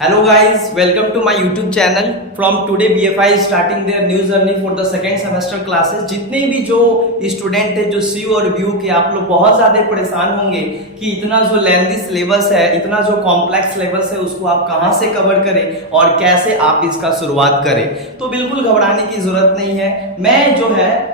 Hello guys, welcome to my YouTube channel. From today BFI is starting their new journey for the second semester classes. जितने भी जो student है जो सी और view के आप लोग बहुत ज्यादा परेशान होंगे कि इतना जो लेंथी सिलेबस है, इतना जो कॉम्प्लेक्स सिलेबस है, उसको आप कहां से कवर करें और कैसे आप इसका शुरुआत करें। तो बिल्कुल घबराने की जरूरत नहीं है। मैं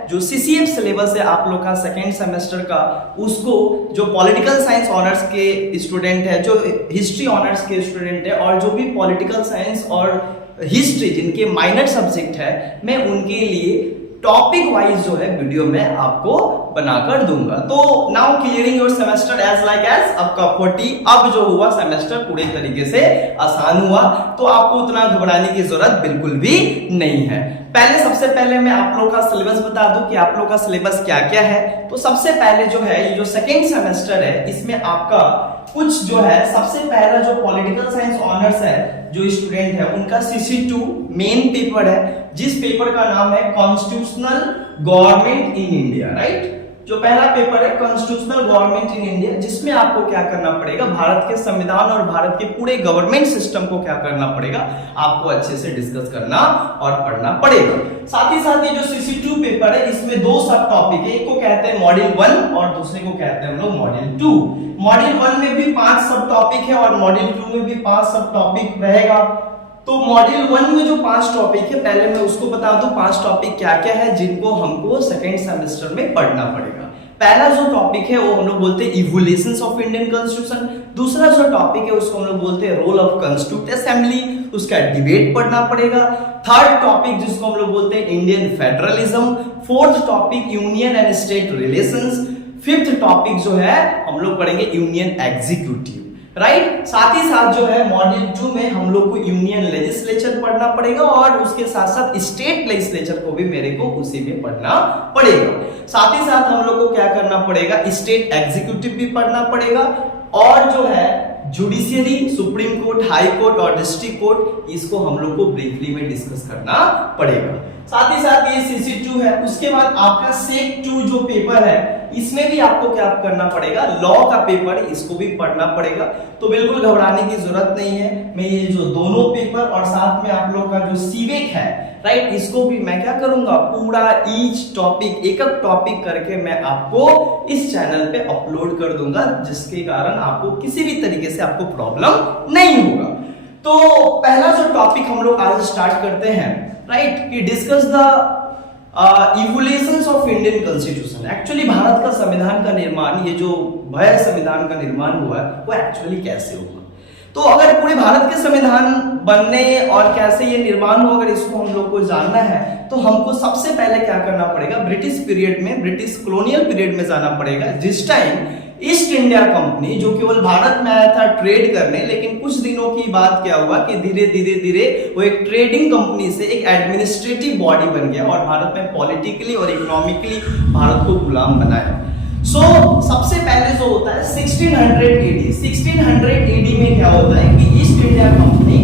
जो सीसीएफ सिलेबस है आप लोग का सेकेंड सेमेस्टर का, उसको जो पॉलिटिकल साइंस ऑनर्स के स्टूडेंट है, जो हिस्ट्री ऑनर्स के स्टूडेंट है और जो भी पॉलिटिकल साइंस और हिस्ट्री जिनके माइनर सब्जेक्ट है, मैं उनके लिए टॉपिक वाइज जो है वीडियो में आपको बनाकर दूंगा। तो now clearing your semester as like as आपका 40 अब जो हुआ सेमेस्टर पूरे तरीके से आसान हुआ, तो आपको उतना घबराने की जरूरत बिल्कुल भी नहीं है। सबसे पहले मैं आप लोगों का सिलेबस बता दूं कि आप लोगों का सिलेबस क्या क्या है। तो सबसे पहले जो है ये जो सेकेंड सेमेस्टर है, इसमें आपका कुछ जो है सबसे पहला जो पॉलिटिकल साइंस ऑनर्स है जो स्टूडेंट है उनका CC2 मेन पेपर है, जिस पेपर का नाम है constitutional government in India. Right, जो पहला पेपर है कॉन्स्टिट्यूशनल गवर्नमेंट इन इंडिया, जिसमें आपको क्या करना पड़ेगा, भारत के संविधान और भारत के पूरे गवर्नमेंट सिस्टम को क्या करना पड़ेगा, आपको अच्छे से डिस्कस करना और पढ़ना पड़ेगा। साथ ही साथ ये जो CC2 पेपर है इसमें दो सब टॉपिक है, एक को कहते हैं मॉड्यूल 1 और दूसरे को कहते हैं हम लोग मॉड्यूल 2। मॉड्यूल 1 में भी 5 सब टॉपिक है और मॉड्यूल 2 में भी 5 सब टॉपिक रहेगा। तो मॉड्यूल 1 में जो 5 टॉपिक है, पहले मैं उसको बता दूं 5 टॉपिक क्या क्या है जिनको हमको सेकेंड सेमेस्टर में पढ़ना पड़ेगा। पहला जो टॉपिक है वो हम लोग बोलते हैं इवोल्यूशंस ऑफ इंडियन कॉन्स्टिट्यूशन। दूसरा जो टॉपिक है उसको हम लोग बोलते हैं रोल ऑफ कॉन्स्टिट्यूट असेंबली, उसका डिबेट पढ़ना पड़ेगा। थर्ड टॉपिक जिसको हम लोग बोलते हैं Indian federalism. Fourth topic union and state relations. Fifth topic जो है हम लोग पढ़ेंगे यूनियन एग्जीक्यूटिव। राइट, साथ ही साथ जो है मॉड्यूल 2 में हम लोग को यूनियन लेजिस्लेचर पढ़ना पड़ेगा और उसके साथ साथ स्टेट लेजिस्लेचर को भी मेरे को उसी में पढ़ना पड़ेगा। साथ ही साथ हम लोग को क्या करना पड़ेगा, स्टेट एग्जीक्यूटिव भी पढ़ना पड़ेगा और जो है judiciary, supreme court, high court और डिस्ट्रिक्ट कोर्ट, इसको हम लोग को ब्रीफली में डिस्कस करना पड़ेगा। साथ ही साथ ये CC2 है। उसके बाद आपका सेक 2 जो पेपर है इसमें भी आपको क्या करना पड़ेगा, लॉ का पेपर, इसको भी पढ़ना पड़ेगा। तो बिल्कुल घबराने की जरूरत नहीं है। मैं ये जो दोनों पेपर और साथ में आप लोग का जो सीवेक है, राइट, इसको भी मैं क्या करूंगा, पूरा ईच टॉपिक एक एक टॉपिक करके मैं आपको इस चैनल पे अपलोड कर दूंगा, जिसके कारण आपको किसी भी तरीके से आपको प्रॉब्लम नहीं होगा। तो पहला जो टॉपिक हम लोग आज स्टार्ट करते हैं, राइट, कि discuss the evolutions of Indian constitution. Actually Bharat का संविधान का निर्माण, ये जो भय संविधान का निर्माण हुआ है वो एक्चुअली कैसे हुआ। तो अगर पूरे भारत के संविधान बनने और कैसे ये निर्माण हुआ, अगर इसको हम लोग को जानना है तो हमको सबसे पहले क्या करना पड़ेगा, ब्रिटिश पीरियड में, ब्रिटिश कॉलोनियल पीरियड में जाना पड़ेगा, जिस टाइम ईस्ट इंडिया कंपनी जो केवल भारत में आया था ट्रेड करने, लेकिन कुछ दिनों की बात क्या हुआ कि धीरे धीरे वो एक ट्रेडिंग कंपनी से एक एडमिनिस्ट्रेटिव बॉडी बन गया और भारत में पॉलिटिकली और इकोनॉमिकली भारत को गुलाम बनाया। सबसे पहले जो होता है 1600 AD में क्या होता है कि ईस्ट इंडिया कंपनी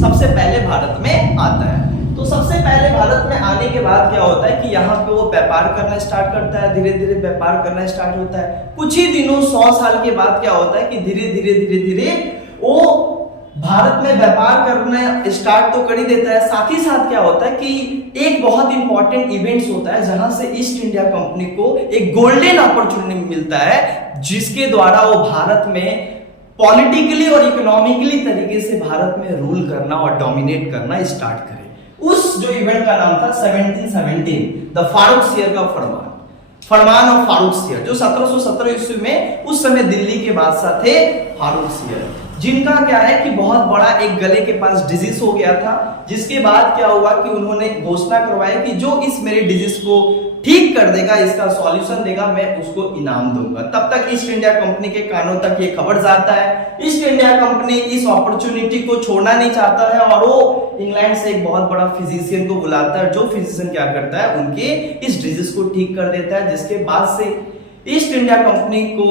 सबसे पहले भारत में आता है। तो सबसे पहले भारत में आने के बाद क्या होता है कि यहाँ पे वो व्यापार करना स्टार्ट करता है, धीरे धीरे व्यापार करना स्टार्ट होता है। कुछ ही दिनों 100 साल के बाद क्या होता है कि धीरे धीरे वो भारत में व्यापार करना स्टार्ट तो कर ही देता है। साथ ही साथ क्या होता है कि एक बहुत इंपॉर्टेंट इवेंट्स होता है जहां से ईस्ट इंडिया कंपनी को एक गोल्डन अपॉर्चुनिटी मिलता है, जिसके द्वारा वो भारत में पॉलिटिकली और इकोनॉमिकली तरीके से भारत में रूल करना और डोमिनेट करना स्टार्ट करे। उस जो इवेंट का नाम था 1717, द फारूकसियर का फरमान ऑफ फारूकसियर, जो 1717 ईस्वी में उस समय दिल्ली के बादशाह थे फारूकसियर, जिनका क्या है कि बहुत बड़ा एक गले के पास डिजीज हो गया था। जिसके बाद क्या हुआ कि उन्होंने घोषणा करवाई कि जो इस मेरे डिजीज को ठीक कर देगा, इसका सॉल्यूशन देगा, मैं उसको इनाम दूंगा। तब तक ईस्ट इंडिया कंपनी के कानों तक ये खबर जाता है। ईस्ट इंडिया कंपनी इस अपॉर्चुनिटी को छोड़ना नहीं चाहता है और वो इंग्लैंड से एक बहुत बड़ा फिजिशियन को बुलाता है, जो फिजिशियन क्या करता है, उनके इस डिजीज को ठीक कर देता है। जिसके बाद से ईस्ट इंडिया कंपनी को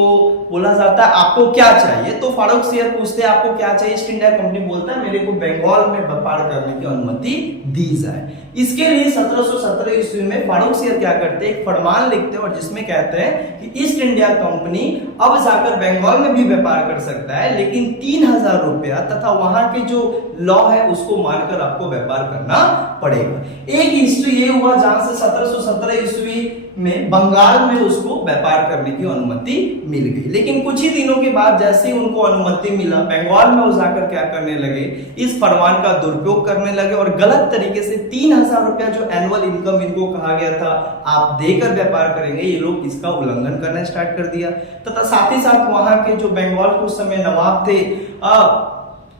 बोला जाता है आपको क्या चाहिए, तो फारूक सियर पूछते हैं आपको क्या चाहिए। ईस्ट इंडिया कंपनी बोलता है मेरे को बंगाल में व्यापार करने की अनुमति दी जाए। इसके लिए 1717 ईस्वी में फारूक सियर क्या करते हैं, एक फरमान लिखते हैं और जिसमें कहते हैं कि ईस्ट इंडिया कंपनी अब जाकर बंगाल में भी व्यापार कर सकता है, लेकिन 3000 रुपया तथा वहां के जो लॉ है उसको मानकर आपको व्यापार करना पड़ेगा। एक हिस्ट्री ये हुआ जहां से 1717 ईस्वी में बंगाल में उसको व्यापार करने की अनुमति मिल गई, लेकिन कुछ ही दिनों के बाद जैसे ही उनको अनुमति मिला, बंगाल में वो जाकर क्या करने लगे, इस फरमान का दुरुपयोग करने लगे और गलत तरीके से 3000 रुपया जो एनुअल इनकम इनको कहा गया था आप देकर व्यापार करेंगे, ये लोग इसका उल्लंघन करना स्टार्ट कर दिया। तथा साथ ही साथ वहां के जो बंगाल के उस समय नवाब थे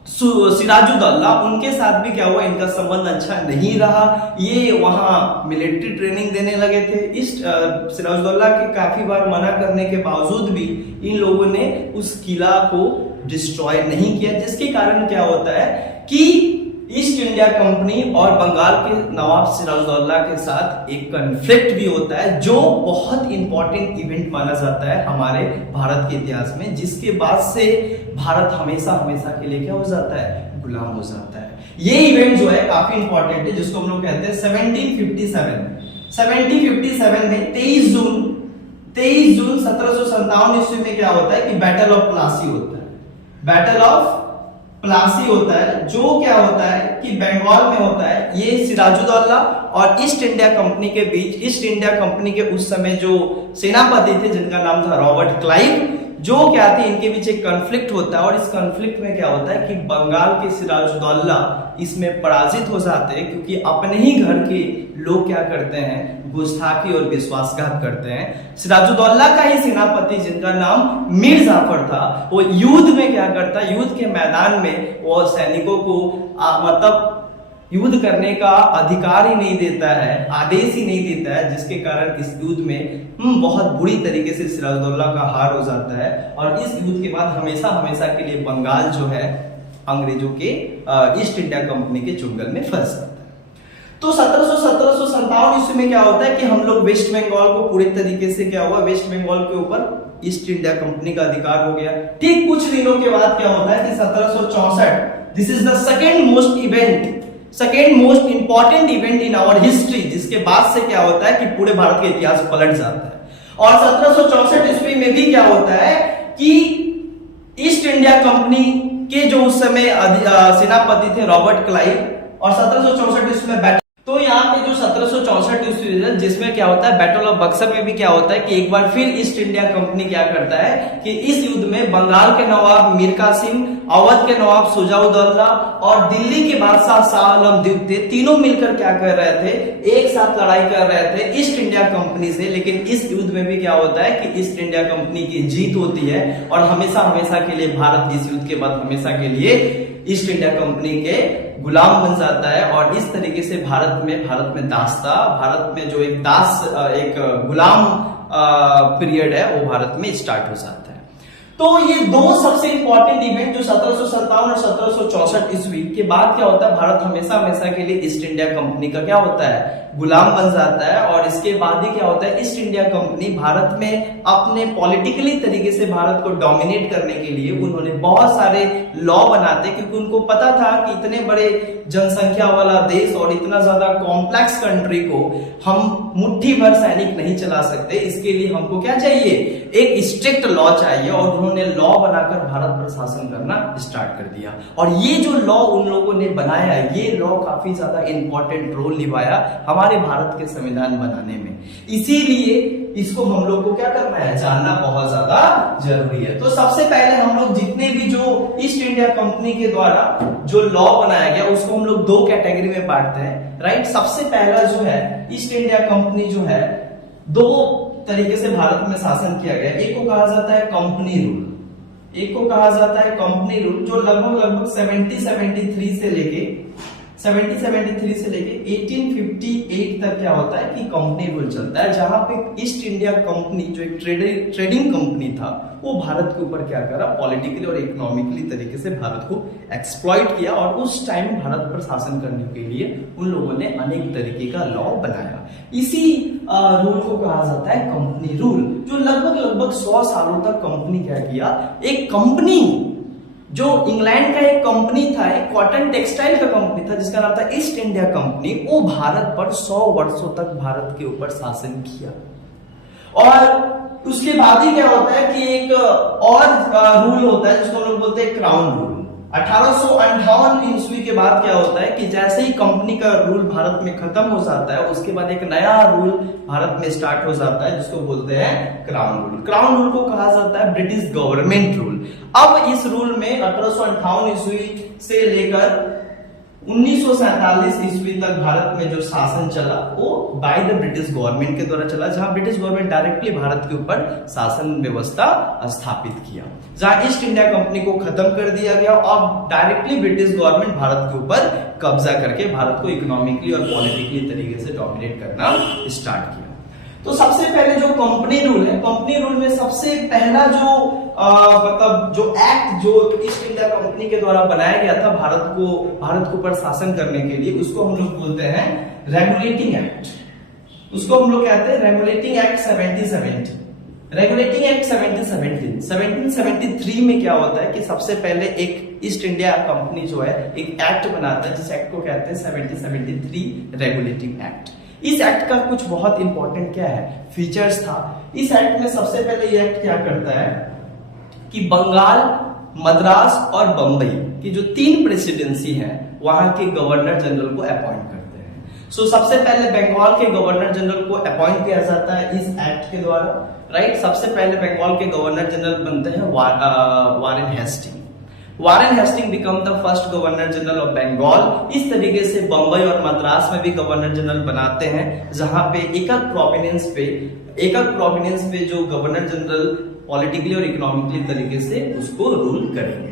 सिराजुद्दौला, उनके साथ भी क्या हुआ, इनका संबंध अच्छा नहीं रहा। ये वहां मिलिट्री ट्रेनिंग देने लगे थे। इस सिराजुद्दौला के काफी बार मना करने के बावजूद भी इन लोगों ने उस किला को डिस्ट्रॉय नहीं किया, जिसके कारण क्या होता है कि ईस्ट इंडिया कंपनी और बंगाल के नवाब सिराजुद्दौला के साथ एक कॉन्फ्लिक्ट भी होता है, जो बहुत इंपॉर्टेंट इवेंट माना जाता है हमारे भारत के इतिहास में, जिसके बाद से भारत हमेशा हमेशा के लिए क्या हो जाता है, गुलाम हो जाता है। ये इवेंट जो है काफी इंपॉर्टेंट है, जिसको हम लोग कहते हैं 1757 में 23 जून 1757 ईस्वी में क्या होता है कि बैटल ऑफ प्लासी होता है। बैटल ऑफ प्लासी होता है, जो क्या होता है कि बंगाल में होता है। ये सिराजुद्दौला और ईस्ट इंडिया कंपनी के बीच, ईस्ट इंडिया कंपनी के उस समय जो सेनापति थे जिनका नाम था रॉबर्ट क्लाइव, जो क्या थे, इनके बीच एक कॉन्फ्लिक्ट होता है और इस कॉन्फ्लिक्ट में क्या होता है कि बंगाल के सिराजुद्दौला इसमें पराजित हो जाते हैं, क्योंकि अपने ही घर के लोग क्या करते हैं, गुस्ताखी और विश्वासघात करते हैं। सिराजुद्दौला का ही सेनापति जिनका नाम मीर जाफर था, वो युद्ध में क्या करता है, युद्ध के मैदान में वो सैनिकों को मतलब युद्ध करने का अधिकार ही नहीं देता है, आदेश ही नहीं देता है, जिसके कारण इस युद्ध में बहुत बुरी तरीके से सिराजुद्दौला का हार हो जाता है और इस युद्ध के बाद हमेशा हमेशा के लिए बंगाल जो है अंग्रेजों के ईस्ट इंडिया कंपनी के चुंगल में फंस जाता है। तो 1757 ईस्वी में क्या होता है कि हम लोग वेस्ट बंगाल को पूरी तरीके से क्या हुआ, वेस्ट बंगाल के ऊपर ईस्ट इंडिया कंपनी का अधिकार हो गया। ठीक कुछ दिनों के बाद क्या होता है कि 1764, this is the second most important event in our history, जिसके बाद से क्या होता है कि पूरे भारत का इतिहास पलट जाता है। और 1764 ईस्वी में भी क्या होता है कि ईस्ट इंडिया कंपनी के जो उस समय सेनापति थे रॉबर्ट क्लाइव, और 1764 ईस्वी में तो यहाँ पे जो 1764 ईस्वी जिसमें क्या होता है बैटल ऑफ बक्सर में भी क्या होता है कि एक बार फिर ईस्ट इंडिया कंपनी क्या करता है कि इस युद्ध में बंगाल के नवाब मीर कासिम, अवध के नवाब सुजाउद्दौला और दिल्ली के बादशाह शाह आलम द्वितीय तीनों मिलकर क्या कर रहे थे, एक साथ लड़ाई कर रहे थे ईस्ट इंडिया कंपनी से। लेकिन इस युद्ध में भी क्या होता है कि ईस्ट इंडिया कंपनी की जीत होती है और हमेशा हमेशा के लिए भारत इस युद्ध के बाद हमेशा के लिए ईस्ट इंडिया कंपनी के गुलाम बन जाता है। और इस तरीके से भारत में दास्ता, भारत में जो एक गुलाम पीरियड है वो भारत में स्टार्ट हो जाता है। तो ये दो सबसे इंपॉर्टेंट इवेंट जो 1757 और 1764 ईस्वी के बाद क्या होता है, भारत हमेशा हमेशा के लिए ईस्ट इंडिया कंपनी का क्या होता है, गुलाम बन जाता है। और इसके बाद ही क्या होता है, ईस्ट इंडिया कंपनी भारत में अपने पॉलिटिकली तरीके से भारत को डोमिनेट करने के लिए उन्होंने बहुत सारे लॉ बनाते, क्योंकि उनको पता था कि इतने बड़े जनसंख्या वाला देश और इतना ज्यादा कॉम्प्लेक्स कंट्री को हम मुट्ठी भर सैनिक नहीं चला सकते। इसके लिए हमको क्या चाहिए, एक स्ट्रिक्ट लॉ चाहिए। और उन्होंने लॉ बनाकर भारत पर शासन करना स्टार्ट कर दिया। और ये जो लॉ उन लोगों ने बनाया, ये लॉ काफी ज्यादा इंपॉर्टेंट रोल निभाया हमारे भारत के संविधान बनाने में। इसीलिए इसको हम लोग को क्या करना है, जानना बहुत ज्यादा जरूरी है। तो सबसे पहले हम लोग जितने भी जो ईस्ट इंडिया कंपनी के द्वारा जो लॉ बनाया गया उसको हम लोग दो कैटेगरी में बांटते हैं, राइट। सबसे पहला जो है ईस्ट इंडिया कंपनी जो है दो तरीके से भारत में शासन किया गया। एक को कहा जाता है कंपनी रूल, एक को कहा जाता है कंपनी रूल, जो लगभग 1773 से लेके 1858 तक क्या होता है कि कंपनी रूल चलता है, जहां पे ईस्ट इंडिया कंपनी जो एक ट्रेडिंग कंपनी था वो भारत के ऊपर क्या करा, पॉलिटिकली और इकोनॉमिकली तरीके से भारत को एक्सप्लॉइट किया। और उस टाइम भारत पर शासन करने के लिए उन लोगों ने अनेक तरीके का लॉ बनाया। इसी रूल को कहा जाता है कंपनी रूल, जो लगभग 100 सालों तक कंपनी क्या किया, एक कंपनी जो इंग्लैंड का एक कंपनी था, एक कॉटन टेक्सटाइल का कंपनी था जिसका नाम था ईस्ट इंडिया कंपनी, वो भारत पर 100 वर्षों तक भारत के ऊपर शासन किया। और उसके बाद ही क्या होता है कि एक और रूल होता है जिसको हम लोग बोलते हैं क्राउन रूल। 1858 ईस्वी के बाद क्या होता है कि जैसे ही कंपनी का रूल भारत में खत्म हो जाता है, उसके बाद एक नया रूल भारत में स्टार्ट हो जाता है जिसको बोलते हैं क्राउन रूल। क्राउन रूल को कहा जाता है ब्रिटिश गवर्नमेंट रूल। अब इस रूल में 1858 ईस्वी से लेकर 1947 ईस्वी तक भारत में जो शासन चला वो बाय द ब्रिटिश गवर्नमेंट के द्वारा चला, जहां ब्रिटिश गवर्नमेंट डायरेक्टली भारत के ऊपर शासन व्यवस्था स्थापित किया, जहां ईस्ट इंडिया कंपनी को खत्म कर दिया गया और डायरेक्टली ब्रिटिश गवर्नमेंट भारत के ऊपर कब्जा करके भारत को इकोनॉमिकली और पॉलिटिकली तरीके से डोमिनेट करना स्टार्ट किया। तो सबसे पहले जो कंपनी रूल है, कंपनी रूल में सबसे पहला जो मतलब जो एक्ट जो ईस्ट इंडिया कंपनी के द्वारा बनाया गया था भारत को ऊपर शासन करने के लिए, उसको हम लोग बोलते हैं रेगुलेटिंग एक्ट। उसको हम लोग कहते हैं रेगुलेटिंग एक्ट 1770। रेगुलेटिंग एक्ट 1773 में क्या होता है कि सबसे पहले एक ईस्ट इंडिया कंपनी जो है एक एक्ट बनाता है, जिस एक्ट को कहते हैं 1773 रेगुलेटिंग एक्ट। इस एक्ट का कुछ बहुत इंपॉर्टेंट क्या है, फीचर्स था। इस एक्ट में सबसे पहले ये एक्ट क्या करता है कि बंगाल, मद्रास और बंबई की जो 3 प्रेसिडेंसी हैं वहां के गवर्नर जनरल को अपॉइंट करते हैं। सो सबसे पहले बंगाल के गवर्नर जनरल को अपॉइंट किया जाता है इस एक्ट के द्वारा, राइट। सबसे पहले बंगाल के गवर्नर जनरल बनते हैं Warren Hastings. Warren Hastings become the first governor general of Bengal. इस तरीके से बंबई और मद्रास में भी गवर्नर जनरल बनाते हैं, जहां पे एकक प्रोविनेंस पे जो गवर्नर जनरल पॉलिटिकली और इकोनॉमिकली तरीके से उसको रूल करेंगे।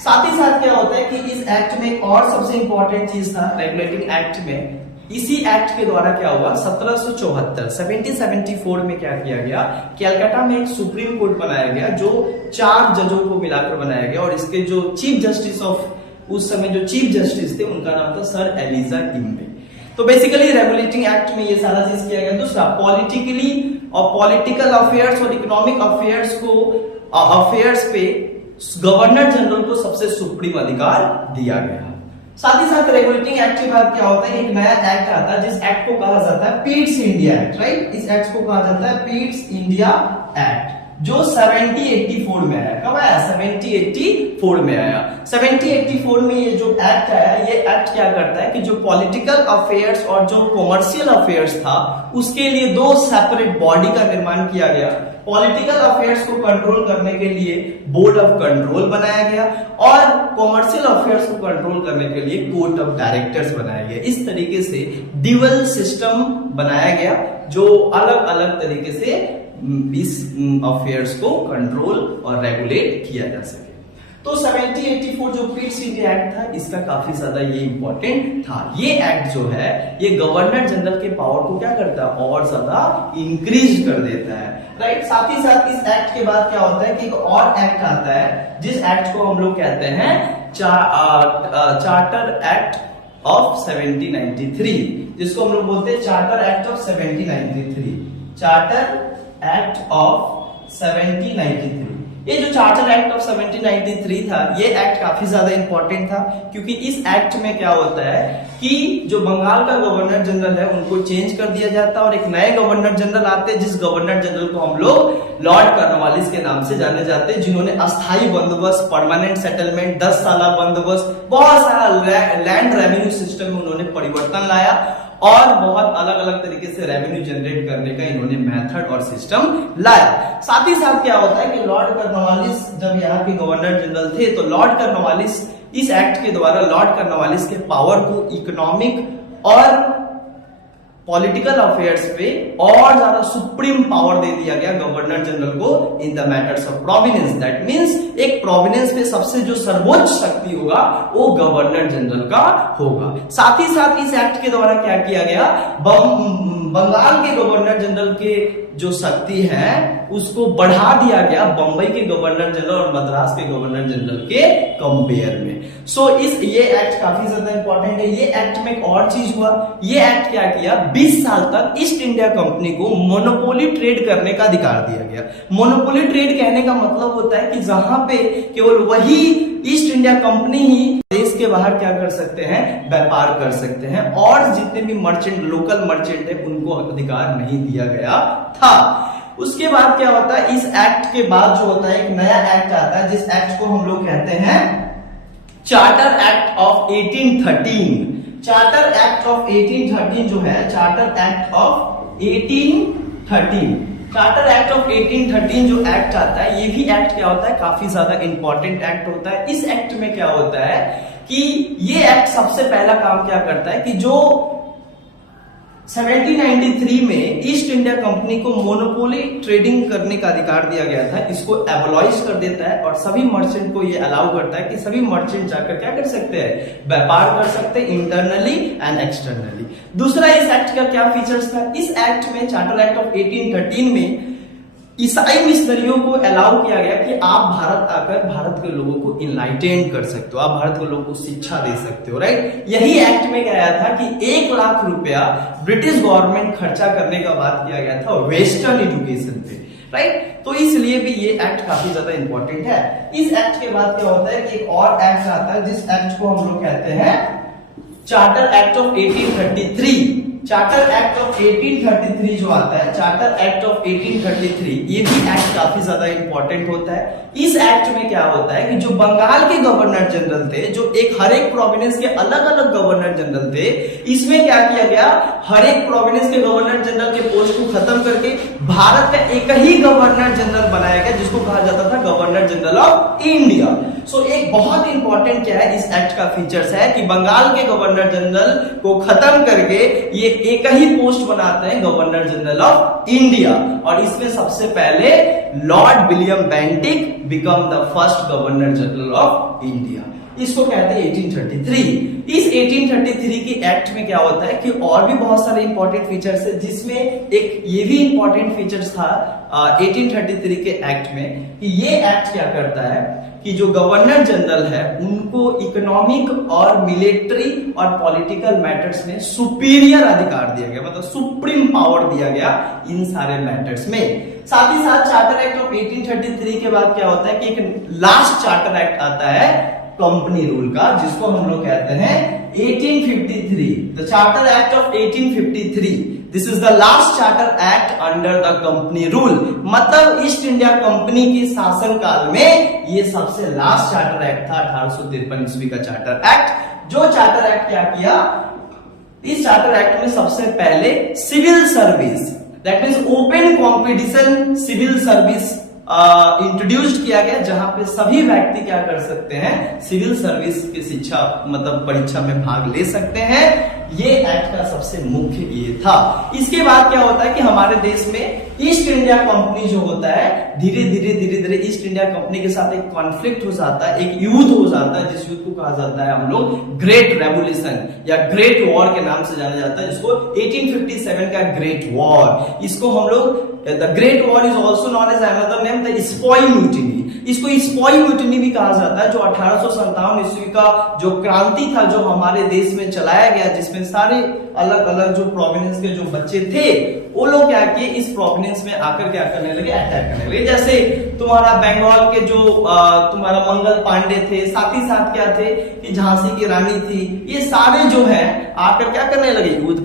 साथ ही साथ क्या होता है कि इस एक्ट में एक और सबसे इंपॉर्टेंट चीज था रेगुलेटिंग एक्ट में। इसी एक्ट के द्वारा क्या हुआ, 1774 में क्या किया गया, कलकत्ता में एक सुप्रीम कोर्ट बनाया गया जो 4 जजों को मिलाकर बनाया गया, और इसके जो चीफ जस्टिस ऑफ उस समय जो चीफ जस्टिस थे उनका नाम था सर एलिजा इम्बे। तो बेसिकली रेगुलेटिंग एक्ट में ये सारा चीज किया गया। दूसरा, पॉलिटिकली और पॉलिटिकल अफेयर्स और इकोनॉमिक अफेयर्स पे गवर्नर जनरल को सबसे सुप्रीम अधिकार दिया गया। साथ ही साथ रेगुलेटिंग एक्ट के बाद क्या होता है, एक नया एक्ट आता है जिस एक्ट को कहा जाता है पीट्स इंडिया एक्ट, राइट। इस एक्ट को कहा जाता है पीट्स इंडिया एक्ट, जो 1784 में आया। कब आया, 1784 में आया। 1784 में ये जो एक्ट आया, ये एक्ट क्या करता है कि जो पॉलिटिकल अफेयर्स और जो कॉमर्शियल अफेयर्स था उसके लिए 2 सेपरेट बॉडी का निर्माण किया गया। पॉलिटिकल अफेयर्स को कंट्रोल करने के लिए बोर्ड ऑफ कंट्रोल बनाया गया और कॉमर्शियल अफेयर्स को कंट्रोल करने के लिए कोर्ट ऑफ डायरेक्टर्स बनाया गया। इस तरीके से ड्यूअल सिस्टम बनाया गया जो अलग अलग तरीके से इस अफेयर्स को कंट्रोल और रेगुलेट किया जा सके। तो 1784 जो पीट्स इंडिया एक्ट था, इसका काफी ज्यादा ये इंपॉर्टेंट था। ये एक्ट जो है ये गवर्नर जनरल के पावर को क्या करता है, और ज्यादा इंक्रीज कर देता है, राइट। साथ ही साथ इस एक्ट के बाद क्या होता है कि एक और एक्ट आता है जिस एक्ट को हम लोग कहते हैं चार्टर एक्ट ऑफ 1793, जिसको हम लोग बोलते हैं charter act of 1793। Charter act of 1793, ये जो चार्टर एक्ट ऑफ 1793 था, ये एक्ट काफी ज्यादा इंपॉर्टेंट था क्योंकि इस एक्ट में क्या होता है कि जो बंगाल का गवर्नर जनरल है उनको चेंज कर दिया जाता है और एक नए गवर्नर जनरल आते हैं, जिस गवर्नर जनरल को हम लोग लॉर्ड कॉर्नवालिस के नाम से जाने जाते हैं, जिन्होंने अस्थायी बंदोबस्त, परमानेंट सेटलमेंट, 10 साल बंदोबस्त, बहुत सारा लैंड रेवेन्यू सिस्टम में उन्होंने परिवर्तन लाया और बहुत अलग अलग तरीके से रेवेन्यू जनरेट करने का इन्होंने मेथड और सिस्टम लाया। साथ ही साथ क्या होता है कि लॉर्ड कॉर्नवालिस जब यहाँ के गवर्नर जनरल थे तो लॉर्ड कॉर्नवालिस इस एक्ट के द्वारा लॉर्ड कॉर्नवालिस के पावर को इकोनॉमिक और पॉलिटिकल अफेयर्स पे और ज्यादा सुप्रीम पावर दे दिया गया गवर्नर जनरल को in the matters of Providence. That means एक प्रोविडेंस पे सबसे जो सर्वोच्च शक्ति होगा वो गवर्नर जनरल का होगा। साथ ही साथ इस एक्ट के द्वारा क्या किया गया, बंगाल के गवर्नर जनरल के जो शक्ति है उसको बढ़ा दिया गया बंबई के गवर्नर जनरल और मद्रास के गवर्नर जनरल के कंपेयर में। ये एक्ट काफी ज्यादा इंपॉर्टेंट है। ये एक्ट में एक और चीज हुआ, ये एक्ट क्या किया, 20 साल तक ईस्ट इंडिया कंपनी को मोनोपोली ट्रेड करने का अधिकार दिया गया। मोनोपोली ट्रेड कहने का मतलब होता है कि जहां पे केवल वही ईस्ट इंडिया कंपनी ही देश के बाहर क्या कर सकते हैं, व्यापार कर सकते हैं, और जितने भी मर्चेंट, लोकल मर्चेंट है, उनको अधिकार नहीं दिया गया था। उसके बाद क्या होता है, इस एक्ट के बाद जो होता है एक नया एक्ट आता है, जिस एक्ट को हम लोग कहते हैं charter act of 1813। Charter act of 1813 जो है, charter act of 1813, charter act of 1813 जो एक्ट आता है, ये भी एक्ट क्या होता है, काफी ज्यादा इंपॉर्टेंट एक्ट होता है। इस एक्ट में क्या होता है कि ये एक्ट सबसे पहला काम क्या करता है कि जो 1793 में ईस्ट इंडिया कंपनी को मोनोपोली ट्रेडिंग करने का अधिकार दिया गया था, इसको एबॉलिश कर देता है और सभी मर्चेंट को ये अलाउ करता है कि सभी मर्चेंट जाकर क्या कर सकते हैं, व्यापार कर सकते हैं, इंटरनली एंड एक्सटर्नली। दूसरा इस एक्ट का क्या फीचर्स था, इस एक्ट में, चार्टर एक्ट ऑफ 1813 में ईसाई मिशनरियों को अलाउ किया गया कि आप भारत आकर भारत के लोगों को इनलाइटेन कर सकते हो, आप भारत के लोगों को शिक्षा दे सकते हो, राइट। यही एक्ट में क्या आया था कि 1 लाख रुपया ब्रिटिश गवर्नमेंट खर्चा करने का बात किया गया था वेस्टर्न एजुकेशन पे, राइट। तो इसलिए भी ये एक्ट काफी ज्यादा इंपॉर्टेंट है। इस एक्ट के बाद क्या होता है कि एक और एक्ट आता है, जिस एक्ट को हम लोग कहते हैं charter act of 1833। Charter act of 1833 जो आता है, चार्टर एक्ट ऑफ 1833, ये भी एक्ट काफी ज्यादा इंपॉर्टेंट होता है। इस एक्ट में क्या होता है कि जो बंगाल के गवर्नर जनरल थे, जो हर एक प्रोविंस के अलग अलग गवर्नर जनरल थे, इसमें क्या किया गया, हर एक प्रोविंस के गवर्नर जनरल के पोस्ट को खत्म करके भारत का एक ही गवर्नर जनरल बनाया गया, जिसको कहा जाता था गवर्नर जनरल ऑफ इंडिया। एक बहुत इंपॉर्टेंट क्या है, इस एक्ट का फीचर्स है कि बंगाल के गवर्नर जनरल को खत्म करके ये एक ही पोस्ट बनाते हैं गवर्नर जनरल ऑफ इंडिया, और इसमें सबसे पहले Lord William Bentinck become the first governor general of India. इसको कहते हैं 1833। इस 1833 के एक्ट में क्या होता है कि और भी बहुत सारे इंपॉर्टेंट फीचर्स है, जिसमें एक ये भी इंपॉर्टेंट फीचर्स था 1833 के एक्ट में कि ये एक्ट क्या करता है कि जो गवर्नर जनरल है उनको इकोनॉमिक और मिलिट्री और पॉलिटिकल मैटर्स में सुपीरियर अधिकार दिया गया, मतलब सुप्रीम पावर दिया गया इन सारे मैटर्स में। साथ ही साथ चार्टर एक्ट ऑफ 1833 के बाद क्या होता है कि एक लास्ट चार्टर एक्ट आता है कंपनी रूल का, जिसको हम लोग कहते हैं 1853, the charter act of 1853। This is the last charter act under the company rule, मतलब ईस्ट इंडिया कंपनी के शासन काल में ये सबसे लास्ट चार्टर एक्ट था, 1853 ईस्वी का चार्टर एक्ट। जो चार्टर एक्ट क्या किया, इस चार्टर एक्ट में सबसे पहले civil service, that means open competition civil service introduced किया गया, जहां पे सभी व्यक्ति क्या कर सकते हैं, सिविल सर्विस की शिक्षा, मतलब परीक्षा में भाग ले सकते हैं। ये एक्ट का सबसे मुख्य ये था। इसके बाद क्या होता है कि हमारे देश में ईस्ट इंडिया कंपनी जो होता है, धीरे धीरे ईस्ट इंडिया कंपनी के साथ एक कॉन्फ्लिक्ट हो जाता है, एक युद्ध हो जाता है, जिस युद्ध को कहा जाता है हम लोग ग्रेट रेवोल्यूशन या ग्रेट वॉर के नाम से जाना जाता है, जिसको 1857 का ग्रेट वॉर, इसको हम लोग the great war is also known as another name the sepoy mutiny, इसको स्पॉय म्यूटिनी भी कहा जाता है, जो 1857 ईस्वी का जो क्रांति था, जो हमारे देश में चलाया गया, जिसमें सारे अलग अलग जो प्रोविंस के जो बच्चे थे, वो लोग क्या किए, इस प्रोविंस में आकर क्या करने लगे, अटैक करने लगे। जैसे तुम्हारा बंगाल के जो तुम्हारा मंगल पांडे थे, साथ ही साथ क्या थे कि झांसी की रानी थी, ये सारे जो है आकर क्या करने लगे, युद्ध।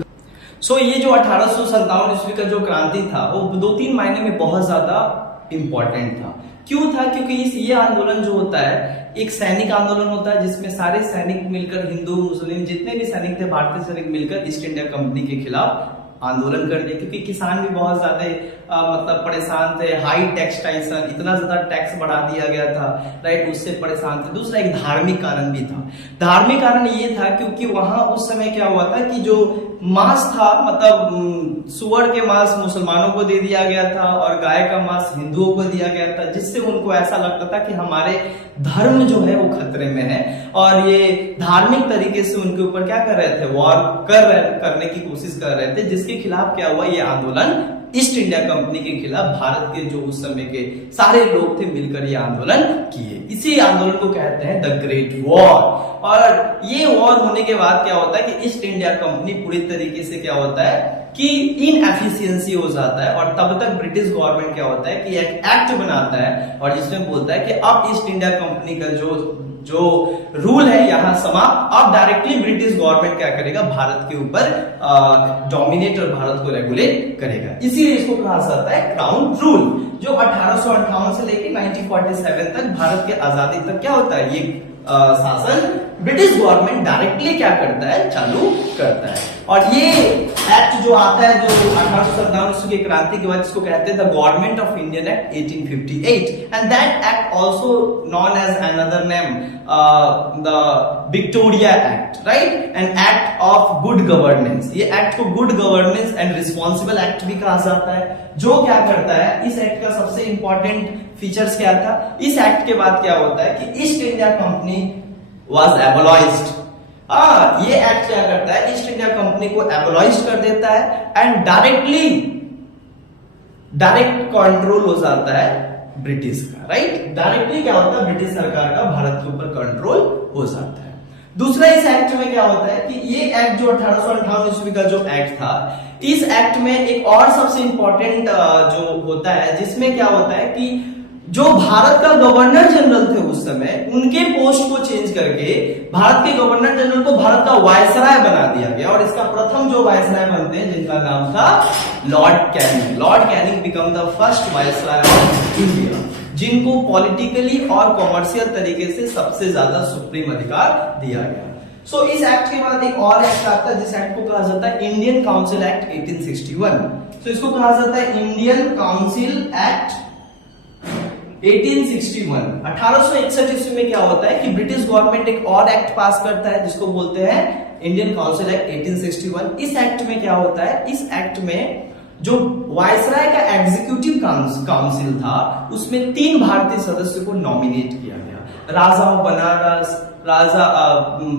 ये जो 1857 ईस्वी का जो क्रांति था, वो 2-3 मायने में बहुत ज्यादा इंपॉर्टेंट था। क्यों था? क्योंकि ये आंदोलन जो होता है एक सैनिक आंदोलन होता है, जिसमें सारे सैनिक मिलकर, हिंदू मुस्लिम जितने भी सैनिक थे, भारतीय सैनिक मिलकर ईस्ट इंडिया कंपनी के खिलाफ आंदोलन कर दिया, क्योंकि किसान भी बहुत ज्यादा मतलब परेशान थे, हाई टैक्सेशन, इतना ज्यादा टैक्स बढ़ा दिया गया था, राइट, उससे परेशान थे। दूसरा एक धार्मिक कारण भी था। धार्मिक कारण ये था क्योंकि वहां उस समय क्या हुआ था कि जो मांस था, मतलब सुअर के मांस मुसलमानों को दे दिया गया था और गाय का मांस हिंदुओं को दिया गया था, जिससे उनको ऐसा लगता था कि हमारे धर्म जो है वो खतरे में है, और ये धार्मिक तरीके से उनके ऊपर क्या कर रहे थे, वॉर करने की कोशिश कर रहे थे, जिसके खिलाफ क्या हुआ, ये आंदोलन ईस्ट इंडिया कंपनी के खिलाफ भारत के जो उस समय के सारे लोग थे मिलकर ये आंदोलन किए। इसी आंदोलन को कहते हैं द ग्रेट वॉर। और ये वॉर होने के बाद क्या होता है कि ईस्ट इंडिया कंपनी पूरी तरीके से क्या होता है कि इनएफिशिएंसी हो जाता है। और तब तक ब्रिटिश गवर्नमेंट क्या होता है कि एक एक्ट बनाता है और जिसमें बोलता है कि अब ईस्ट इंडिया कंपनी का जो रूल है यहाँ समाप्त। अब डायरेक्टली ब्रिटिश गवर्नमेंट क्या करेगा, भारत के ऊपर डोमिनेट और भारत को रेगुलेट करेगा। इसीलिए इसको कहा जाता है क्राउन रूल, जो 1858 से लेकर 1947 तक भारत के आजादी तक क्या होता है, ये शासन ब्रिटिश गवर्नमेंट डायरेक्टली क्या करता है, चालू करता है। और ये एक्ट जो आता है जो 1857 की क्रांति के बाद, इसको कहते हैं the government of Indian act 1858 and that act also known as another name the Victoria act, right, an act of good governance. ये एक्ट को good governance and responsible act भी कहा जाता है। जो क्या करता है, इस एक्ट का सबसे इंपॉर्टेंट फीचर्स क्या था, इस एक्ट के बाद क्या होता है कि ईस्ट इंडिया कंपनी वाज एबोलाइज्ड। ये एक्ट क्या करता है, ईस्ट इंडिया कंपनी को एबोलाइज कर देता है एंड डायरेक्ट कंट्रोल हो जाता है ब्रिटिश का, राइट। डायरेक्टली क्या होता है, ब्रिटिश सरकार का भारत के ऊपर कंट्रोल हो जाता है। दूसरा, इस एक्ट में क्या होता है कि ये एक्ट जो 1858 ईस्वी का जो एक्ट था, इस एक्ट में एक और सबसे इंपॉर्टेंट जो होता है, जिसमें क्या होता है कि जो भारत का गवर्नर जनरल थे उस समय, उनके पोस्ट को चेंज करके भारत के गवर्नर जनरल को भारत का वायसराय बना दिया गया। और इसका प्रथम जो वायसराय बनते हैं, जिनका नाम था Lord Canning. Lord Canning become the first viceroy of India, जिनको पॉलिटिकली और कॉमर्शियल तरीके से सबसे ज्यादा सुप्रीम अधिकार दिया गया। सो इस एक्ट के बाद एक और एक्ट आता है, जिस एक्ट को कहा जाता है इंडियन काउंसिल एक्ट 1861। सो इसको कहा जाता है इंडियन काउंसिल एक्ट 1861। 1861 ईस्वी में क्या होता है कि ब्रिटिश गवर्नमेंट एक और एक्ट पास करता है, जिसको बोलते हैं इंडियन काउंसिल एक्ट 1861। इस एक्ट में क्या होता है, इस एक्ट में जो वायसराय का एग्जीक्यूटिव काउंसिल था, उसमें 3 भारतीय सदस्यों को नॉमिनेट किया गया। राजा ऑफ बनारस, राजा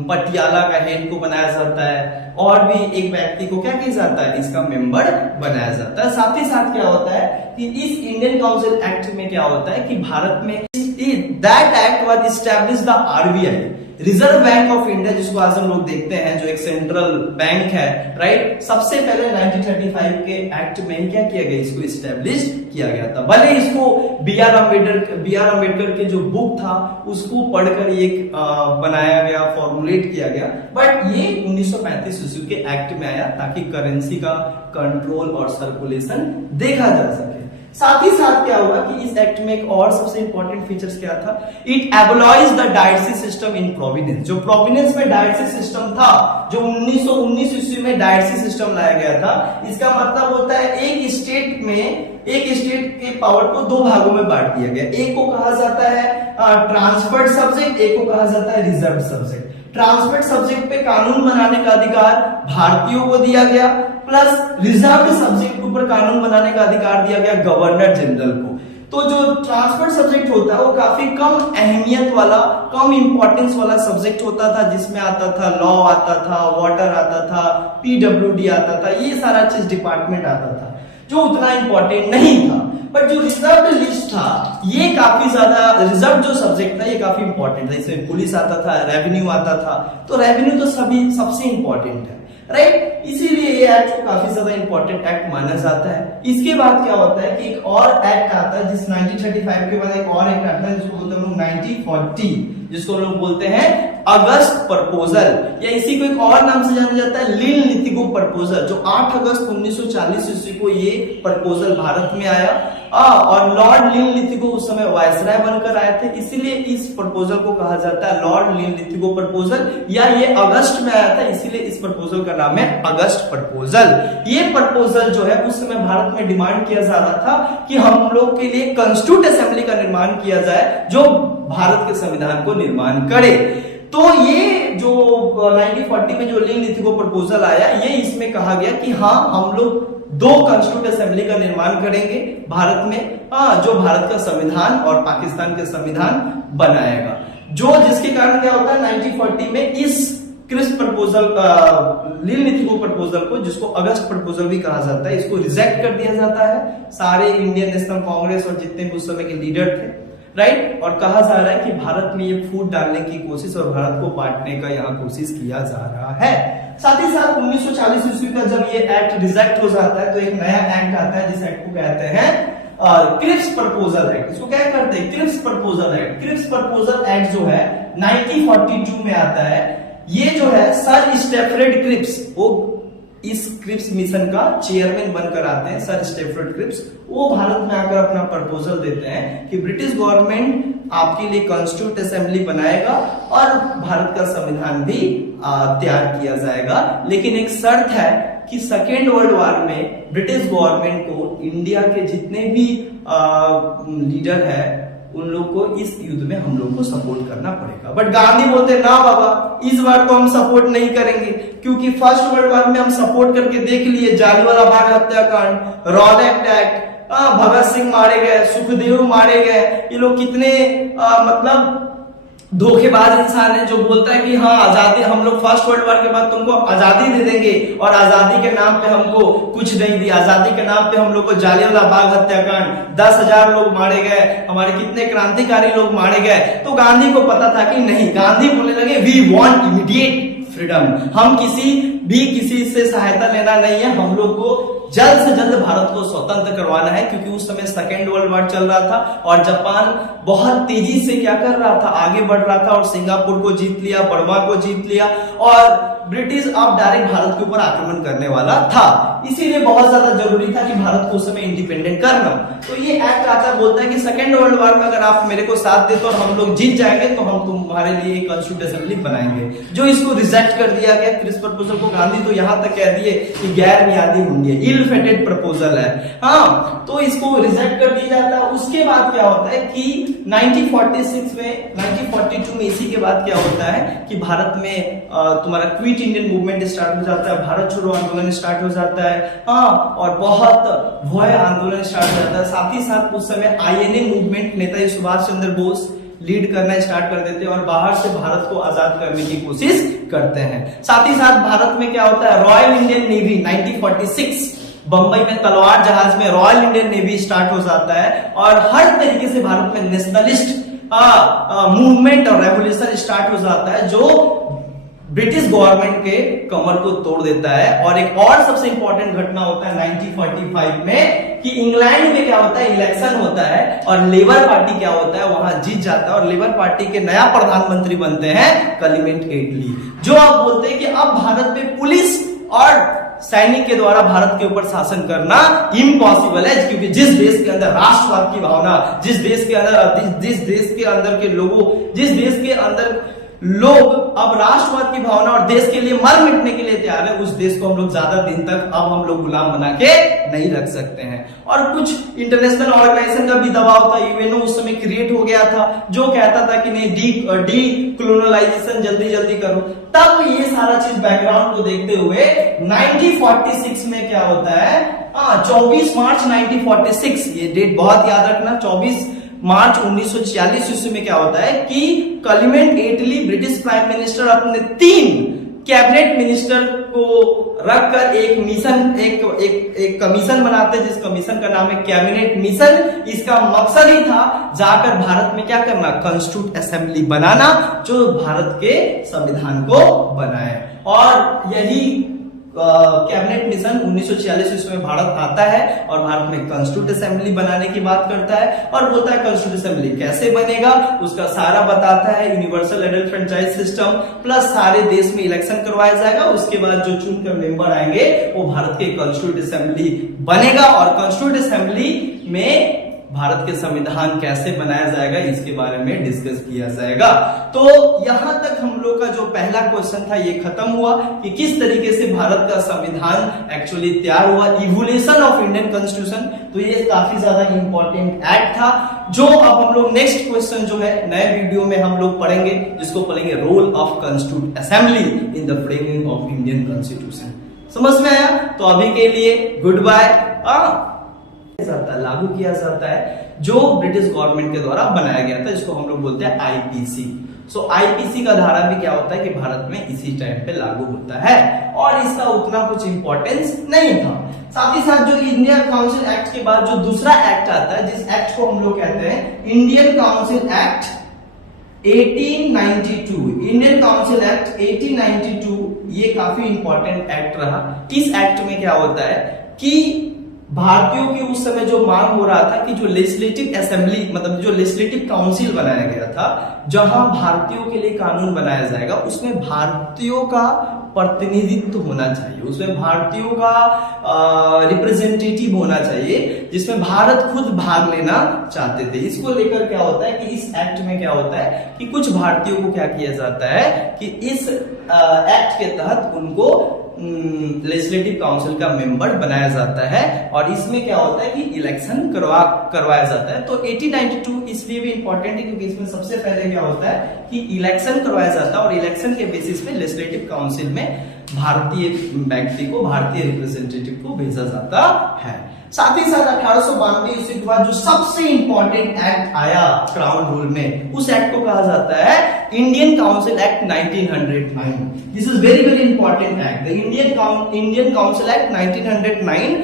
पटियाला का हेड को बनाया जाता है, और भी एक व्यक्ति को क्या किया जाता है, इसका मेंबर बनाया जाता है। साथ ही साथ क्या होता है कि इस इंडियन काउंसिल एक्ट में क्या होता है कि भारत में that act was establish the RBI, reserve bank of India, जिसको आज हम लोग देखते हैं, जो एक सेंट्रल बैंक है, राइट। सबसे पहले 1935 के एक्ट में क्या किया गया, इसको एस्टैब्लिश किया गया था। भले इसको बी आर अम्बेडकर के जो बुक था उसको पढ़कर एक बनाया गया, फॉर्मुलेट किया गया, बट ये 1935 ईस्वी के एक्ट में आया ताकि करेंसी का कंट्रोल और सर्कुलेशन देखा जा सके। साथ ही साथ क्या हुआ कि इस एक्ट में एक और सबसे इंपॉर्टेंट फीचर्स क्या था, it abolish the dyarchy system in provinces. जो प्रोविडेंस में डायटसी सिस्टम था, जो 1919 ईस्वी में डायटसी सिस्टम लाया गया था, इसका मतलब होता है एक स्टेट के पावर को 2 भागों में बांट दिया गया। एक को कहा जाता है ट्रांसफर्ड सब्जेक्ट, एक को कहा जाता है रिजर्व सब्जेक्ट। ट्रांसफर्ड सब्जेक्ट पे कानून बनाने का अधिकार भारतीयों को दिया गया, प्लस रिजर्व सब्जेक्ट के ऊपर कानून बनाने का अधिकार दिया गया गवर्नर जनरल को। तो जो ट्रांसफर्ड सब्जेक्ट होता है वो काफी कम अहमियत वाला, कम इंपॉर्टेंस वाला सब्जेक्ट होता था, जिसमें आता था लॉ आता था, वाटर आता था, पीडब्ल्यूडी आता था, ये सारा चीज डिपार्टमेंट आता था जो उतना इंपॉर्टेंट नहीं था। बट जो रिजर्व लिस्ट था, ये काफी ज्यादा, रिजर्व जो सब्जेक्ट था ये काफी इंपॉर्टेंट था। इसमें पुलिस आता था, रेवेन्यू आता था, तो रेवेन्यू तो सबसे इंपॉर्टेंट है, राइट। इसीलिए ये एक्ट को काफी ज्यादा इंपॉर्टेंट एक्ट माना जाता है। इसके बाद क्या होता है कि एक और एक्ट आता है, जिस 1935 के बाद एक और एक्ट आता है, जिसको बोलते हैं लोग 1940, जिसको लोग बोलते हैं अगस्त प्रपोजल, या इसी को एक और नाम से जाना जाता है लिन लिथिगो प्रपोजल, जो 8 अगस्त 1940 ईस्वी को ये प्रपोजल भारत में आया। और लॉर्ड लिन लिथिगो उस समय वायसराय बनकर आए थे, इसीलिए इस प्रपोजल को कहा जाता है लॉर्ड लिन लिथिगो प्रपोजल, या ये अगस्त में आया था, इसीलिए इस प्रपोजल का नाम है अगस्त प्रपोजल। ये प्रपोजल जो है उस समय भारत में डिमांड किया जा रहा था कि हम लोग के लिए कॉन्स्टिट्यूट असेंबली का निर्माण किया जाए, जो भारत के संविधान को निर्माण करे। तो ये जो 1940 में जो लिन लिथिगो प्रपोजल आया, ये इसमें कहा गया कि हाँ, हम लोग 2 कॉन्स्टिट्यूट असेंबली का निर्माण करेंगे भारत में, जो भारत का संविधान और पाकिस्तान का संविधान बनाएगा। जो जिसके कारण क्या होता है, 1940 में इस क्रिप्स प्रपोजल, लील नीतिको प्रपोजल को, जिसको अगस्त प्रपोजल भी कहा जाता है, इसको रिजेक्ट कर दिया जाता है सारे इंडियन नेशनल कांग्रेस और जितने भी उस समय के लीडर थे, राइट। और कहा जा रहा है कि भारत में ये फूट डालने की कोशिश और भारत को बांटने का यहाँ कोशिश किया जा रहा है। साथ ही साथ 1940 ईस्वी का जब ये एक्ट रिजेक्ट हो जाता है तो एक नया एक्ट आता है, जिस एक्ट को कहते हैं क्रिप्स प्रपोजल एक्ट। इसको क्या करते हैं? Cripps proposal act. Cripps proposal act जो है 1942 में आता है। ये जो है सर स्टेफर्ड क्रिप्स, वो इस क्रिप्स मिशन का चेयरमैन बनकर आते हैं, सर स्टेफर्ड क्रिप्स। वो भारत में आकर अपना प्रपोजल देते हैं कि ब्रिटिश गवर्नमेंट आपके लिए कॉन्स्टिट्यूट असेंबली बनाएगा और भारत का संविधान भी तैयार किया जाएगा, लेकिन एक शर्त है कि सेकेंड वर्ल्ड वॉर में ब्रिटिश गवर्नमेंट को इंडिया के जितने भी लीडर है उन लोग को इस युद्ध में हम लोग को सपोर्ट करना पड़ेगा। बट गांधी बोलते ना बाबा, इस बार तो हम सपोर्ट नहीं करेंगे, क्योंकि फर्स्ट वर्ल्ड वॉर में हम सपोर्ट करके देख लिए, जालियांवाला बाग हत्याकांड, रॉलेट एक्ट, भगत सिंह मारे गए, सुखदेव मारे गए, ये लोग कितने मतलब धोखेबाज इंसान है जो बोलता है कि हाँ आजादी, हम लोग फर्स्ट वर्ल्ड वॉर के बाद तुमको आजादी दे देंगे, और आजादी के नाम पे हमको कुछ नहीं दिया। आजादी के नाम पे हम लोग को जालियांवाला बाग हत्याकांड, 10,000 लोग मारे गए, हमारे कितने क्रांतिकारी लोग मारे गए। तो गांधी को पता था कि नहीं, गांधी बोलने लगे वी वांट इमीडिएट फ्रीडम, हम किसी से सहायता लेना नहीं है, हम लोग को जल्द से जल्द भारत को स्वतंत्र करवाना है, क्योंकि उस समय सेकेंड वर्ल्ड वॉर चल रहा था और जापान बहुत तेजी से क्या कर रहा था, आगे बढ़ रहा था और सिंगापुर को जीत लिया, बर्मा को जीत लिया, और ब्रिटिश अब डायरेक्ट भारत के ऊपर आक्रमण करने वाला था। इसीलिए बहुत ज्यादा जरूरी था कि भारत को उस समय इंडिपेंडेंट करना। तो ये एक्ट आता है, बोलता है कि सेकेंड वर्ल्ड वॉर में अगर आप मेरे को साथ देते और हम लोग जीत जाएंगे तो हम तुम्हारे लिए एक कॉन्स्टिट्यूट असेंबली बनाएंगे, जो इसको रिजेक्ट कर दिया गया। क्रिप्स प्रपोजल को गांधी तो यहां तक कह दिए कि गैर मियादी हुंडी है, इल फेटेड प्रपोजल है, हाँ, तो इसको रिजेक्ट कर दिया जाता है। उसके बाद क्या होता है कि 1942 में इसी के बाद क्या होता है कि भारत में तुम्हारा क्विट इंडियन मूवमेंट स्टार्ट हो जाता है, भारत छोड़ो आंदोलन स्टार्ट हो जाता है, हाँ, और बहुत भव्य आंदोलन स्टार्ट हो जाता है। साथ ही साथ उस समय INA movement Netaji Subhash Chandra Bose lead करना स्टार्ट कर देते हैं और बाहर से भारत को आजाद करने की कोशिश करते हैं। साथ ही साथ भारत में क्या होता है, रॉयल इंडियन नेवी 1946 बंबई में तलवार जहाज में रॉयल इंडियन नेवी स्टार्ट हो जाता है और हर तरीके से भारत में नेशनलिस्ट मूवमेंट और रेवोल्यूशन स्टार्ट हो जाता है, जो ब्रिटिश गवर्नमेंट के कमर को तोड़ देता है। और एक और सबसे इंपॉर्टेंट घटना होता है 1945 में कि इंग्लैंड में क्या होता है, इलेक्शन होता है और लेबर पार्टी क्या होता है, वहां जीत जाता है और लेबर पार्टी के नया प्रधानमंत्री बनते हैं क्लेमेंट एटली, जो आप बोलते हैं कि अब भारत में पुलिस और सैनिक के द्वारा भारत के ऊपर शासन करना इम्पॉसिबल है, क्योंकि जिस देश के अंदर राष्ट्रवाद की भावना, जिस देश के अंदर लोग अब राष्ट्रवाद की भावना और देश के लिए मर मिटने के लिए तैयार है, उस देश को हम लोग ज्यादा दिन तक अब हम लोग गुलाम बना के नहीं रख सकते हैं। और कुछ इंटरनेशनल ऑर्गेनाइजेशन का भी दबाव था, यूएनओ उस समय क्रिएट हो गया था, जो कहता था कि नहीं डी कॉलोनाइजेशन जल्दी करो। तब ये सारा चीज बैकग्राउंड को देखते हुए 1946 में क्या होता है, 24 मार्च 1946, ये डेट बहुत याद रखना, 24 मार्च 1946 ईस्वी में क्या होता है कि क्लेमेंट एटली ब्रिटिश प्राइम मिनिस्टर अपने 3 कैबिनेट मिनिस्टर को रखकर एक कमीशन बनाते हैं, जिस कमीशन का नाम है कैबिनेट मिशन। इसका मकसद ही था जाकर भारत में क्या करना, कॉन्स्टिट्यूट असेंबली बनाना, जो भारत के संविधान को बनाए। और यही कैबिनेट मिशन 1946 ईस्वी में भारत आता है और भारत में कॉन्स्टिट्यूट असेंबली बनाने की बात करता है और बोलता है कॉन्स्टिट्यूट असेंबली कैसे बनेगा, उसका सारा बताता है। Universal adult franchise system plus सारे देश में इलेक्शन करवाया जाएगा, उसके बाद जो चुनकर मेंबर आएंगे वो भारत के कॉन्स्टिट्यूट असेंबली बनेगा और कॉन्स्टिट्यूट असेंबली में भारत के संविधान कैसे बनाया जाएगा इसके बारे में डिस्कस किया जाएगा। तो यहां तक हम लोग का जो पहला क्वेश्चन था ये खत्म हुआ कि किस तरीके से भारत का संविधान एक्चुअली तैयार हुआ, इवोल्यूशन ऑफ इंडियन कॉन्स्टिट्यूशन। तो ये काफी ज्यादा इंपॉर्टेंट एक्ट था, जो अब हम लोग नेक्स्ट क्वेश्चन जो है नए वीडियो में हम लोग पढ़ेंगे, जिसको पढ़ेंगे role of constitute assembly in the framing of Indian constitution. समझ में आया? तो अभी के लिए गुड बाय। लागू किया जाता है जो ब्रिटिश गवर्नमेंट के द्वारा बनाया गया था, जिसको हम लोग बोलते हैं आईपीसी। सो आईपीसी का धारा भी क्या होता है कि भारत में इसी टाइम पे लागू होता है और इसका उतना कुछ इंपॉर्टेंस नहीं था। साथ ही साथ जो इंडियन काउंसिल एक्ट के बाद जो दूसरा एक्ट आता है, जिस एक्ट को हम लोग कहते हैं Indian council act 1892, Indian council act 1892, ये काफी इंपॉर्टेंट एक्ट रहा। इस एक्ट में क्या होता है कि भारतीयों की उस समय जो मांग हो रहा था कि जो लेजिस्लेटिव असेंबली मतलब जो लेजिस्लेटिव काउंसिल बनाया गया था, जहां भारतीयों के लिए कानून बनाया जाएगा, उसमें भारतीयों का प्रतिनिधित्व होना चाहिए, उसमें भारतीयों का रिप्रेजेंटेटिव होना चाहिए, जिसमें भारत खुद भाग लेना चाहते थे। इसको लेकर क्या होता है कि इस एक्ट में क्या होता है कि कुछ भारतीयों को क्या किया जाता है कि इस एक्ट के तहत उनको लेजिस्लेटिव काउंसिल का मेंबर बनाया जाता है और इसमें क्या होता है कि इलेक्शन करवाया जाता है। तो 1892 इसलिए भी इंपॉर्टेंट है क्योंकि इसमें सबसे पहले क्या होता है कि इलेक्शन करवाया जाता है और इलेक्शन के बेसिस पे लेजिस्लेटिव काउंसिल में भारतीय व्यक्ति को, भारतीय रिप्रेजेंटेटिव को भेजा जाता है। साथ ही साथ 1892 ईस्वी के बाद जो सबसे इंपॉर्टेंट एक्ट आया क्राउन रूल में, उस एक्ट को कहा जाता है Indian council act 1909। This is very very important act, the Indian council act 1909।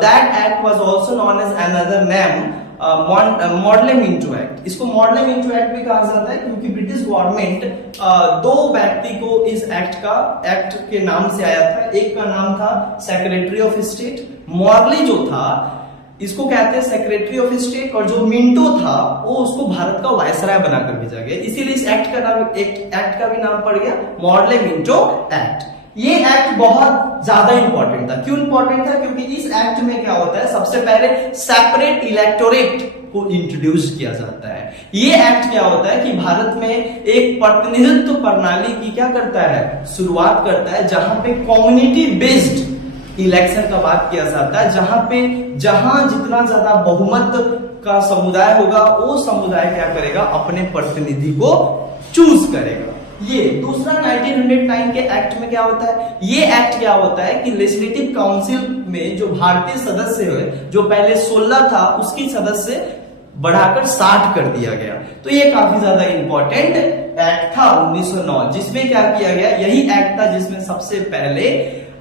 That act was also known as another name modelling act. इसको मॉडलिंग एक्ट भी कहा जाता है क्योंकि ब्रिटिश गवर्नमेंट दो व्यक्ति को इस एक्ट के नाम से आया था। एक का नाम था सेक्रेटरी ऑफ स्टेट, मॉर्ली जो था इसको कहते हैं सेक्रेटरी ऑफ स्टेट, और जो मिंटो था वो उसको भारत का वायसराय बनाकर भेजा गया, इसीलिए इस एक्ट का भी नाम पड़ गया मॉडले मिंटो एक्ट। ये एक्ट बहुत ज्यादा इंपॉर्टेंट था। क्यों इंपॉर्टेंट था? क्योंकि इस एक्ट में क्या होता है, सबसे पहले सेपरेट इलेक्टोरेट को इंट्रोड्यूस किया जाता है। ये एक्ट क्या होता है कि भारत में एक प्रतिनिधित्व प्रणाली की क्या करता है, शुरुआत करता है, जहां पे कम्युनिटी बेस्ड इलेक्शन का बात किया जाता है, जहां जितना ज्यादा बहुमत का समुदाय होगा वो समुदाय क्या करेगा, अपने प्रतिनिधि को चूज करेगा। ये दूसरा 1909 के एक्ट में क्या होता है, ये एक्ट क्या होता है कि लेजिस्लेटिव काउंसिल में जो भारतीय सदस्य हुए, जो पहले 16 था उसकी सदस्य बढ़ाकर 60 कर दिया गया। तो ये काफी ज्यादा इंपॉर्टेंट एक्ट था 1909, जिसमें क्या किया गया, यही एक्ट था जिसमें सबसे पहले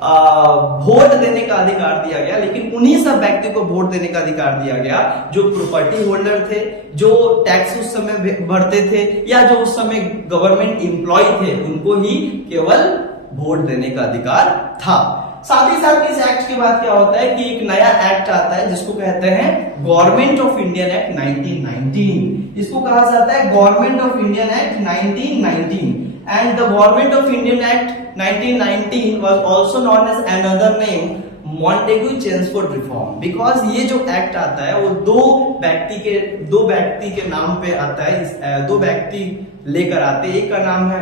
वोट देने का अधिकार दिया गया। लेकिन उन्हीं सब व्यक्ति को वोट देने का अधिकार दिया गया जो प्रॉपर्टी होल्डर थे, जो टैक्स उस समय भरते थे, या जो उस समय गवर्नमेंट एम्प्लॉय थे, उनको ही केवल वोट देने का अधिकार था। साथ ही साथ इस एक्ट के बाद क्या होता है कि एक नया एक्ट आता है जिसको कहते हैं गवर्नमेंट ऑफ इंडियन एक्ट 1919। इसको कहा जाता है government of Indian act 1919, and the government of Indian Act 1919 was also known as another name Montagu-Chelmsford Reform, because ये जो एक्ट आता है वो दो व्यक्ति के नाम पे आता है, दो व्यक्ति लेकर आते हैं। एक का नाम है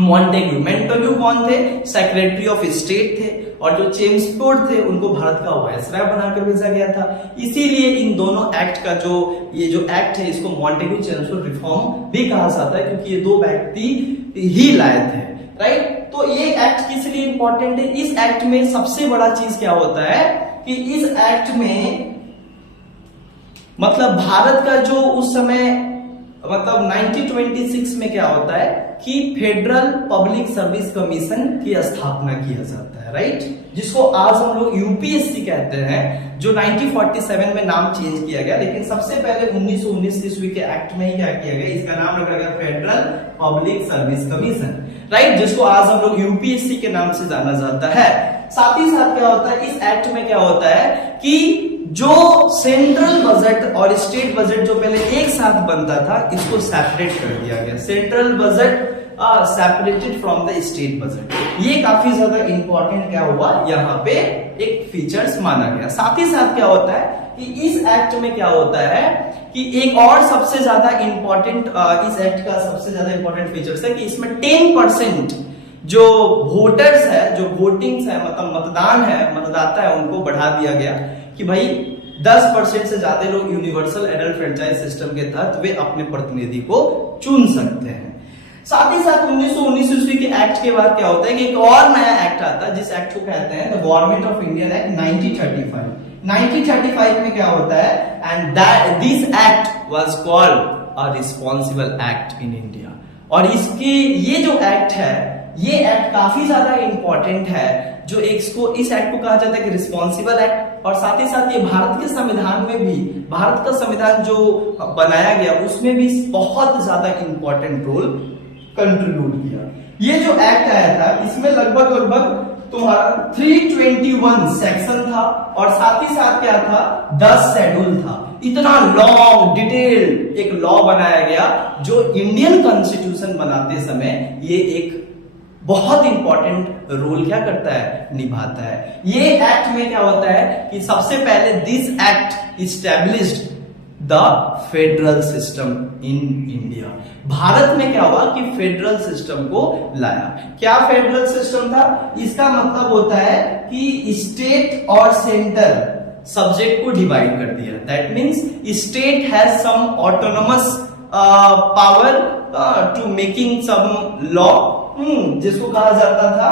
मॉन्टेग्यू कौन थे, सेक्रेटरी ऑफ स्टेट थे, और जो चेम्सफोर्ड थे उनको भारत का वायसराय बनाकर भेजा गया था। इसीलिए इन दोनों एक्ट का ये जो एक्ट है इसको मॉन्टेग्यू-चेम्सफोर्ड रिफॉर्म भी कहा जाता है, क्योंकि ये दो व्यक्ति ही लाए थे, राइट। तो ये एक्ट किस लिए इंपॉर्टेंट है, इस एक्ट में सबसे बड़ा चीज क्या होता है कि इस एक्ट में मतलब भारत का जो उस समय मतलब 1926 में क्या होता है कि फेडरल पब्लिक सर्विस कमीशन की स्थापना किया जाता है, राइट, जिसको आज हम लोग यूपीएससी कहते हैं, जो 1947 में नाम चेंज किया गया। लेकिन सबसे पहले 1919 ईस्वी के एक्ट में ही क्या किया गया, इसका नाम रखा गया federal public service commission, right, जिसको आज हम लोग यूपीएससी के नाम से जाना जाता है। साथ ही साथ क्या होता है, इस एक्ट में क्या होता है कि जो सेंट्रल बजट और स्टेट बजट जो पहले एक साथ बनता था, इसको सेपरेट कर दिया गया। Central budget separated from the state budget. ये काफी ज्यादा इंपॉर्टेंट क्या हुआ, यहाँ पे एक फीचर्स माना गया। साथ ही साथ क्या होता है कि इस एक्ट में क्या होता है कि एक और सबसे ज्यादा इंपॉर्टेंट इस एक्ट का सबसे ज्यादा इंपॉर्टेंट फीचर्स है कि इसमें 10% जो वोटर्स है, जो वोटिंग्स है, मतलब मतदान है, मतदाता है, उनको बढ़ा दिया गया कि भाई 10% से ज्यादा लोग यूनिवर्सल एडल्ट फ्रेंचाइज सिस्टम के तहत वे अपने प्रतिनिधि को चुन सकते हैं। साथ ही साथ 1919 ईस्वी के एक्ट के बाद क्या होता है कि एक और नया एक्ट आता है, जिस एक्ट को कहते हैं the government of Indian act 1935। 1935 में क्या होता है, and this act was called a responsible act in India. और इसके ये जो एक्ट है, ये एक्ट काफी ज्यादा इंपॉर्टेंट है, जो इस एक्ट को कहा जाता है कि रिस्पॉन्सिबल एक्ट, और साथ ही साथ ये भारत के संविधान में भी, भारत का संविधान जो बनाया गया उसमें भी बहुत ज्यादा इंपॉर्टेंट रोल कंट्रीब्यूट किया। ये जो एक्ट आया था इसमें लगभग तुम्हारा 321 सेक्शन था, और साथ ही साथ क्या था, 10 शेड्यूल था। इतना लॉन्ग डिटेल एक लॉ बनाया गया जो इंडियन कॉन्स्टिट्यूशन बनाते समय ये एक बहुत इंपॉर्टेंट रोल क्या करता है, निभाता है। ये एक्ट में क्या होता है कि सबसे पहले this act established the federal system in India. Bharat में क्या हुआ कि फेडरल सिस्टम को लाया। क्या फेडरल सिस्टम था, इसका मतलब होता है कि स्टेट और सेंटर सब्जेक्ट को डिवाइड कर दिया। That means state has some autonomous power to making some law, जिसको कहा जाता था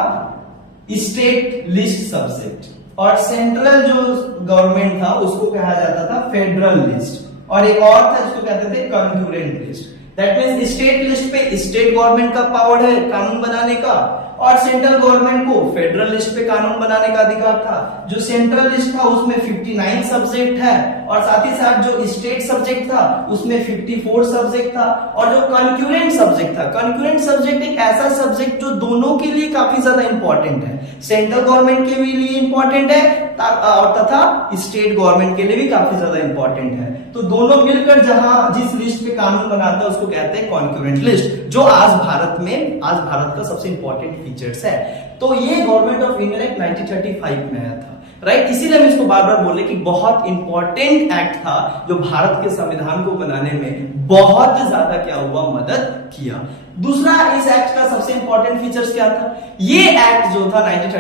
स्टेट लिस्ट सब्जेक्ट, और सेंट्रल जो गवर्नमेंट था उसको कहा जाता था फेडरल लिस्ट, और एक और था जिसको कहते थे concurrent list. That means state list पे स्टेट गवर्नमेंट का पावर है कानून बनाने का, और सेंट्रल गवर्नमेंट को फेडरल लिस्ट पे कानून बनाने का अधिकार था। जो सेंट्रल लिस्ट था उसमें 59 सब्जेक्ट है, और साथ ही साथ जो स्टेट सब्जेक्ट था उसमें 54 सब्जेक्ट था, और जो कंकरेंट सब्जेक्ट था, कंकरेंट सब्जेक्ट एक ऐसा सब्जेक्ट जो दोनों के लिए काफी ज्यादा इंपॉर्टेंट है, सेंट्रल गवर्नमेंट के लिए इंपॉर्टेंट है और तथा स्टेट गवर्नमेंट के लिए भी काफी ज्यादा इंपॉर्टेंट है। तो दोनों मिलकर जहां जिस लिस्ट पे कानून बनाता है उसको कहते हैं कॉन्करेंट लिस्ट, जो आज भारत का सबसे इंपॉर्टेंट फीचर्स है। तो ये गवर्नमेंट ऑफ इंडिया एक्ट 1935 में आया था, राइट। इसीलिए हम इसको बार बार बोले कि बहुत इंपॉर्टेंट एक्ट था जो भारत के संविधान को बनाने में बहुत ज्यादा क्या हुआ, मदद किया। दूसरा, इस एक्ट का सबसे इंपॉर्टेंट फीचर्स क्या था, ये एक्ट जो था 1935